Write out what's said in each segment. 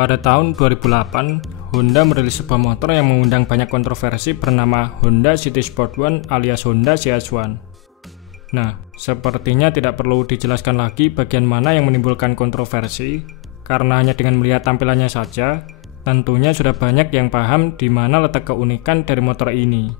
Pada tahun 2008, Honda merilis sebuah motor yang mengundang banyak kontroversi bernama Honda City Sport One alias Honda CS1. Nah, sepertinya tidak perlu dijelaskan lagi bagian mana yang menimbulkan kontroversi, karena hanya dengan melihat tampilannya saja, tentunya sudah banyak yang paham di mana letak keunikan dari motor ini.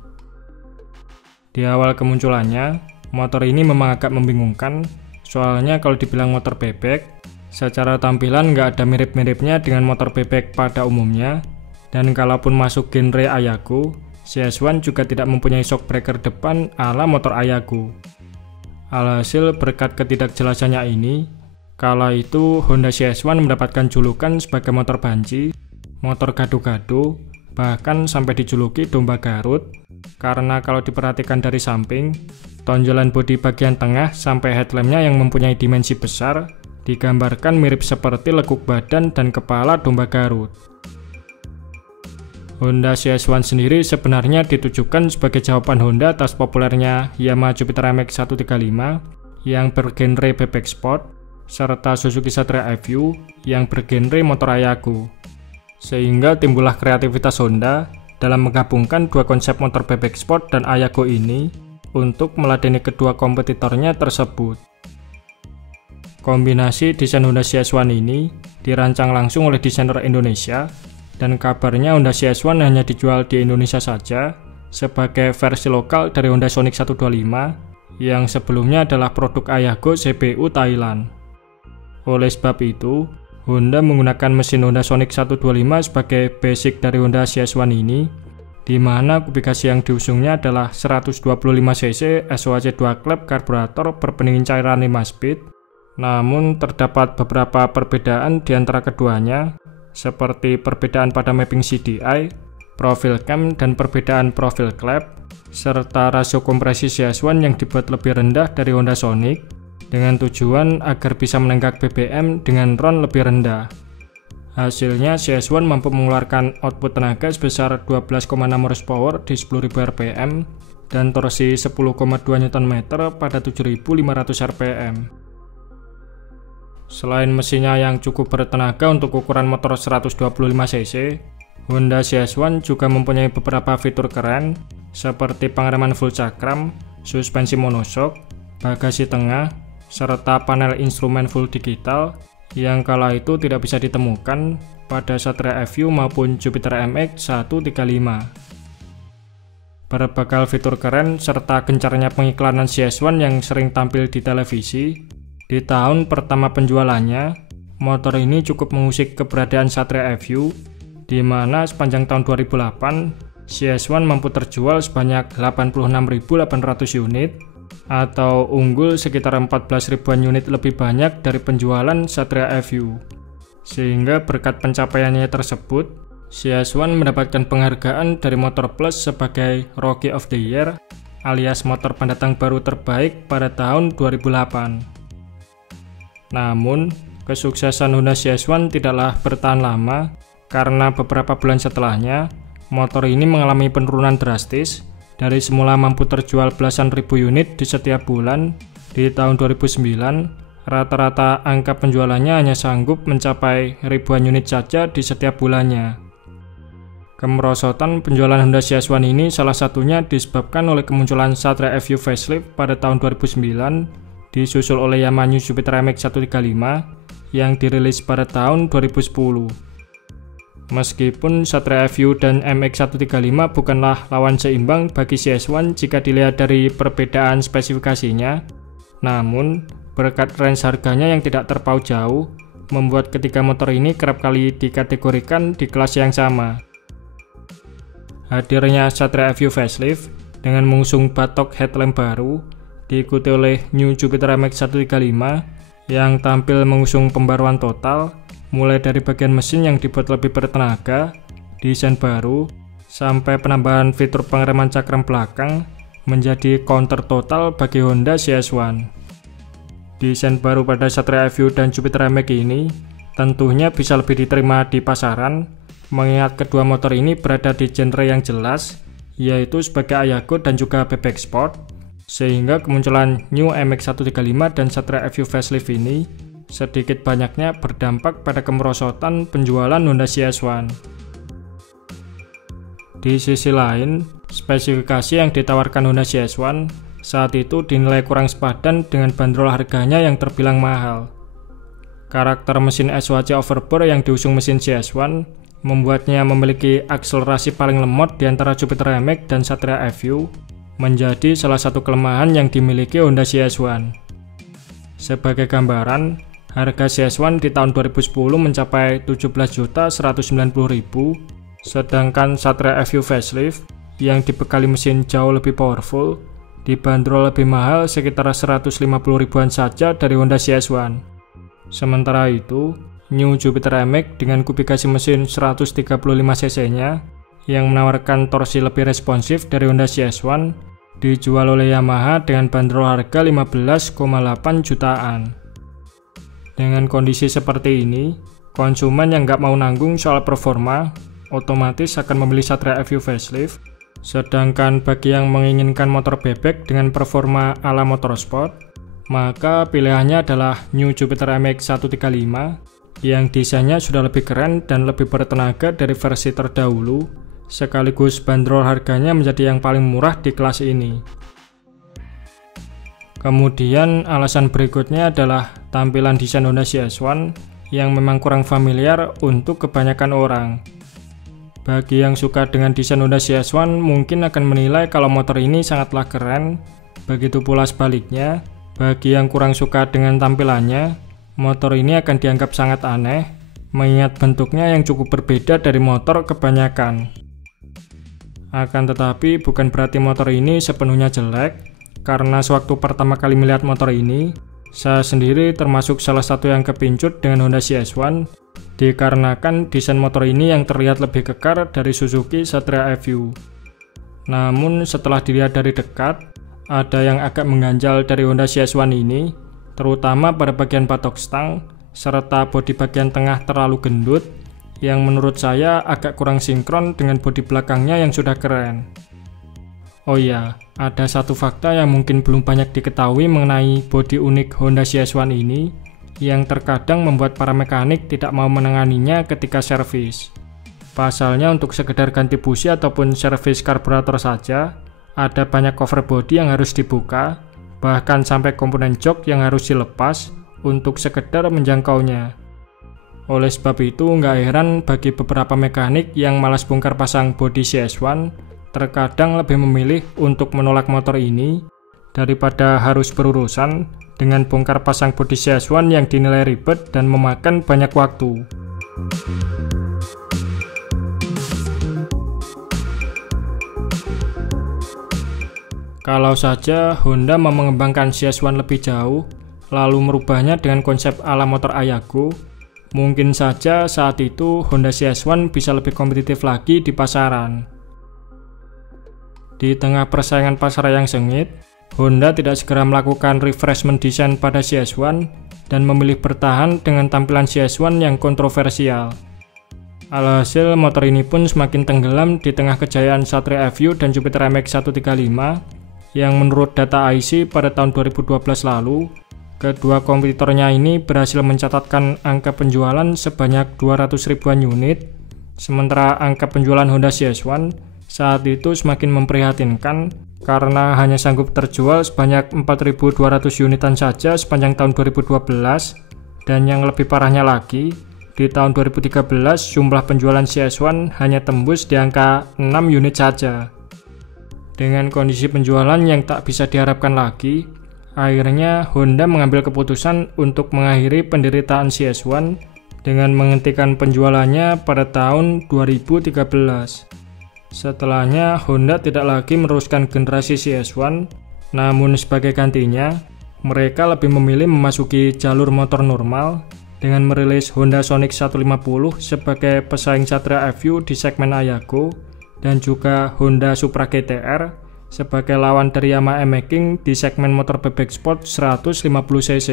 Di awal kemunculannya, motor ini memang agak membingungkan, soalnya kalau dibilang motor bebek, secara tampilan nggak ada mirip-miripnya dengan motor bebek pada umumnya, dan kalaupun masuk genre Ayago, CS1 juga tidak mempunyai shock breaker depan ala motor Ayago. Alhasil berkat ketidakjelasannya ini, kala itu Honda CS1 mendapatkan julukan sebagai motor banci, motor gado-gado, bahkan sampai dijuluki domba Garut, karena kalau diperhatikan dari samping, tonjolan bodi bagian tengah sampai headlampnya yang mempunyai dimensi besar, digambarkan mirip seperti lekuk badan dan kepala domba Garut. Honda CS1 sendiri sebenarnya ditujukan sebagai jawaban Honda atas populernya Yamaha Jupiter MX 135 yang bergenre bebek sport, serta Suzuki Satria FU yang bergenre motor Ayago. Sehingga timbullah kreativitas Honda dalam menggabungkan dua konsep motor bebek sport dan Ayago ini untuk meladeni kedua kompetitornya tersebut. Kombinasi desain Honda CS1 ini dirancang langsung oleh desainer Indonesia, dan kabarnya Honda CS1 hanya dijual di Indonesia saja sebagai versi lokal dari Honda Sonic 125 yang sebelumnya adalah produk Ayago CPU Thailand. Oleh sebab itu, Honda menggunakan mesin Honda Sonic 125 sebagai basic dari Honda CS1 ini, di mana kubikasi yang diusungnya adalah 125cc SOHC 2 klep karburator berpendingin cairan 5 speed. Namun terdapat beberapa perbedaan di antara keduanya, seperti perbedaan pada mapping CDI, profil cam, dan perbedaan profil klep, serta rasio kompresi CS1 yang dibuat lebih rendah dari Honda Sonic, dengan tujuan agar bisa menenggak BBM dengan RON lebih rendah. Hasilnya CS1 mampu mengeluarkan output tenaga sebesar 12,6 horsepower di 10.000 rpm dan torsi 10,2 Nm pada 7.500 rpm. Selain mesinnya yang cukup bertenaga untuk ukuran motor 125cc, Honda CS1 juga mempunyai beberapa fitur keren seperti pengereman full cakram, suspensi monoshock, bagasi tengah, serta panel instrumen full digital yang kala itu tidak bisa ditemukan pada Satria FU maupun Jupiter MX 135. Berbekal fitur keren serta gencarnya pengiklanan CS1 yang sering tampil di televisi, di tahun pertama penjualannya, motor ini cukup mengusik keberadaan Satria FU, di mana sepanjang tahun 2008, CS1 mampu terjual sebanyak 86.800 unit, atau unggul sekitar 14 ribuan unit lebih banyak dari penjualan Satria FU. Sehingga berkat pencapaiannya tersebut, CS1 mendapatkan penghargaan dari Motor Plus sebagai Rookie of the Year, alias motor pendatang baru terbaik pada tahun 2008. Namun, kesuksesan Honda CS1 tidaklah bertahan lama, karena beberapa bulan setelahnya, motor ini mengalami penurunan drastis. Dari semula mampu terjual belasan ribu unit di setiap bulan, di tahun 2009, rata-rata angka penjualannya hanya sanggup mencapai ribuan unit saja di setiap bulannya. Kemerosotan penjualan Honda CS1 ini salah satunya disebabkan oleh kemunculan Satria FU facelift pada tahun 2009, disusul oleh Yamaha New Jupiter MX 135 yang dirilis pada tahun 2010. Meskipun Satria FU dan MX 135 bukanlah lawan seimbang bagi CS1 jika dilihat dari perbedaan spesifikasinya, namun berkat range harganya yang tidak terpaut jauh, membuat ketiga motor ini kerap kali dikategorikan di kelas yang sama. Hadirnya Satria FU facelift dengan mengusung batok headlamp baru, diikuti oleh New Jupiter MX 135 yang tampil mengusung pembaruan total, mulai dari bagian mesin yang dibuat lebih bertenaga, desain baru, sampai penambahan fitur pengereman cakram belakang, menjadi counter total bagi Honda CS1. Desain baru pada Satria FU dan Jupiter MX ini tentunya bisa lebih diterima di pasaran, mengingat kedua motor ini berada di genre yang jelas, yaitu sebagai Ayago dan juga bebek sport, sehingga kemunculan New MX 135 dan Satria FU facelift ini sedikit banyaknya berdampak pada kemerosotan penjualan Honda CS1. Di sisi lain, spesifikasi yang ditawarkan Honda CS1 saat itu dinilai kurang sepadan dengan bandrol harganya yang terbilang mahal. Karakter mesin SOHC overbore yang diusung mesin CS1 membuatnya memiliki akselerasi paling lemot di antara Jupiter MX dan Satria FU, menjadi salah satu kelemahan yang dimiliki Honda CS1. Sebagai gambaran, harga CS1 di tahun 2010 mencapai 17.190.000, sedangkan Satria FU facelift yang dibekali mesin jauh lebih powerful dibanderol lebih mahal sekitar 150 ribuan saja dari Honda CS1. Sementara itu, New Jupiter MX dengan kubikasi mesin 135 cc-nya yang menawarkan torsi lebih responsif dari Honda CS1 dijual oleh Yamaha dengan bandrol harga 15,8 jutaan. Dengan kondisi seperti ini, konsumen yang nggak mau nanggung soal performa otomatis akan memilih Satria FU facelift, sedangkan bagi yang menginginkan motor bebek dengan performa ala motorsport, maka pilihannya adalah New Jupiter MX 135 yang desainnya sudah lebih keren dan lebih bertenaga dari versi terdahulu, sekaligus bandrol harganya menjadi yang paling murah di kelas ini. Kemudian alasan berikutnya adalah tampilan desain Honda CS1 yang memang kurang familiar untuk kebanyakan orang. Bagi yang suka dengan desain Honda CS1 mungkin akan menilai kalau motor ini sangatlah keren, begitu pula sebaliknya. Bagi yang kurang suka dengan tampilannya, motor ini akan dianggap sangat aneh, mengingat bentuknya yang cukup berbeda dari motor kebanyakan. Akan tetapi bukan berarti motor ini sepenuhnya jelek, karena sewaktu pertama kali melihat motor ini, saya sendiri termasuk salah satu yang kepincut dengan Honda CS1, dikarenakan desain motor ini yang terlihat lebih kekar dari Suzuki Satria FU. Namun setelah dilihat dari dekat, ada yang agak mengganjal dari Honda CS1 ini, terutama pada bagian batok stang, serta bodi bagian tengah terlalu gendut, yang menurut saya agak kurang sinkron dengan bodi belakangnya yang sudah keren. Oh iya, ada satu fakta yang mungkin belum banyak diketahui mengenai bodi unik Honda CS1 ini, yang terkadang membuat para mekanik tidak mau menanganinya ketika servis. Pasalnya untuk sekedar ganti busi ataupun servis karburator saja, ada banyak cover body yang harus dibuka, bahkan sampai komponen jok yang harus dilepas untuk sekedar menjangkaunya. Oleh sebab itu, nggak heran bagi beberapa mekanik yang malas bongkar pasang bodi CS1, terkadang lebih memilih untuk menolak motor ini daripada harus berurusan dengan bongkar pasang bodi CS1 yang dinilai ribet dan memakan banyak waktu. Kalau saja Honda mau mengembangkan CS1 lebih jauh, lalu merubahnya dengan konsep ala motor Ayago, mungkin saja saat itu Honda CS1 bisa lebih kompetitif lagi di pasaran. Di tengah persaingan pasar yang sengit, Honda tidak segera melakukan refreshment desain pada CS1 dan memilih bertahan dengan tampilan CS1 yang kontroversial. Alhasil motor ini pun semakin tenggelam di tengah kejayaan Satria FU dan Jupiter MX 135 yang menurut data IC pada tahun 2012 lalu, kedua kompetitornya ini berhasil mencatatkan angka penjualan sebanyak 200 ribuan unit, sementara angka penjualan Honda CS1 saat itu semakin memprihatinkan karena hanya sanggup terjual sebanyak 4.200 unitan saja sepanjang tahun 2012, dan yang lebih parahnya lagi, di tahun 2013 jumlah penjualan CS1 hanya tembus di angka 6 unit saja. Dengan kondisi penjualan yang tak bisa diharapkan lagi, akhirnya Honda mengambil keputusan untuk mengakhiri penderitaan CS1 dengan menghentikan penjualannya pada tahun 2013. Setelahnya, Honda tidak lagi meneruskan generasi CS1, namun sebagai gantinya, mereka lebih memilih memasuki jalur motor normal dengan merilis Honda Sonic 150 sebagai pesaing Satria FU di segmen Ayago, dan juga Honda Supra GTR sebagai lawan dari Yamaha M-King di segmen motor bebek sport 150 cc.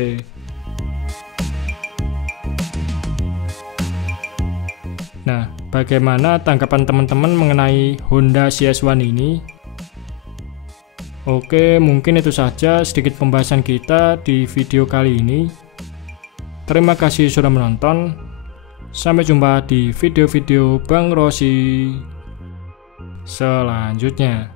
Nah, bagaimana tanggapan teman-teman mengenai Honda CS1 ini? Oke, mungkin itu saja sedikit pembahasan kita di video kali ini. Terima kasih sudah menonton. Sampai jumpa di video-video Bang Rossi selanjutnya.